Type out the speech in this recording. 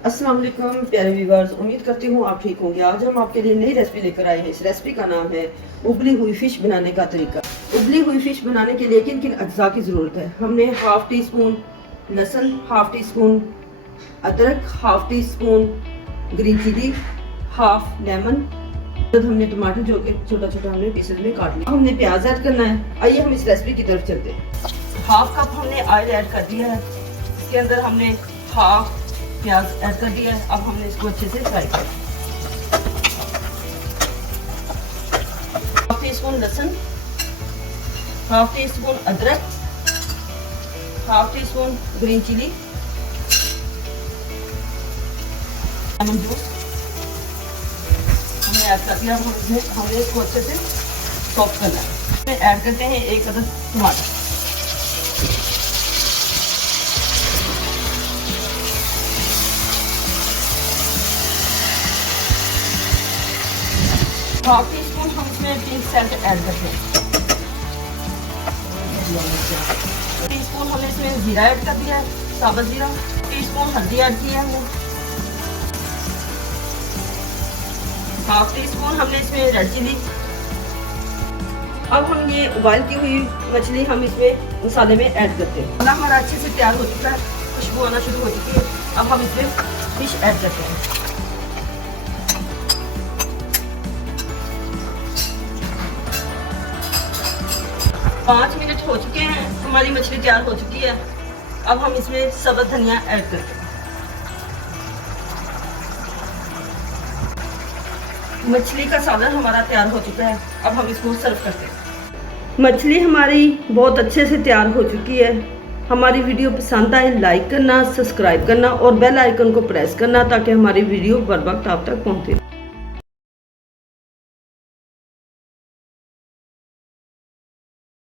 अस्सलाम वालेकुम प्यारे व्यूअर्स, उम्मीद करती हूँ आप ठीक होंगे। आज हम आपके लिए नई रेसिपी लेकर आए हैं। इस रेसिपी का नाम है उबली हुई फिश बनाने का तरीका। उबली हुई फिश बनाने के लिए किन किन अज्जा की ज़रूरत है। हमने हाफ टी स्पून लहसुन, हाफ टी स्पून अदरक, half teaspoon green chilli, half lemon, हमने टमाटर जो कि छोटा छोटा हमने पीसेस में काट लिया। हमने प्याज ऐड करना है। आइए हम इस रेसिपी की तरफ चलते हैं। हाफ कप हमने ऑयल ऐड कर दिया है। इसके अंदर हमने हाफ प्याज ऐड कर दिया है। अब हमने इसको अच्छे से फ्राई कर हाफ टी स्पून लहसुन, हाफ टी स्पून अदरक, half teaspoon green chilli, lemon juice हमने ऐड कर दिया। हमने इसको अच्छे से सॉफ्ट करना है। ऐड करते हैं एक अदद टमाटर, हाफ टी स्पून हम इसमें पिंक सॉल्ट ऐड करते हैं। टी स्पून हमने इसमें जीरा ऐड कर दिया है, साबुत जीरा। टी स्पून हल्दी ऐड की है हमने। हाफ टी स्पून हमने इसमें रेड चिली। अब हम ये उबाल की हुई मछली हम इसमें मसाले में ऐड करते हैं। मसाला हमारा अच्छे से तैयार हो चुका है, खुशबू आना शुरू हो चुकी है। अब हम इसमें फिश ऐड करते हैं। 5 मिनट हो चुके हैं, हमारी मछली तैयार हो चुकी है। अब हम इसमें सब्ज़ धनिया ऐड करते हैं। मछली का सालन हमारा तैयार हो चुका है। अब हम इसको सर्व करते हैं। मछली हमारी बहुत अच्छे से तैयार हो चुकी है। हमारी वीडियो पसंद आए लाइक करना, सब्सक्राइब करना और बेल आइकन को प्रेस करना ताकि हमारी वीडियो बर वक्त आप तक पहुंचे।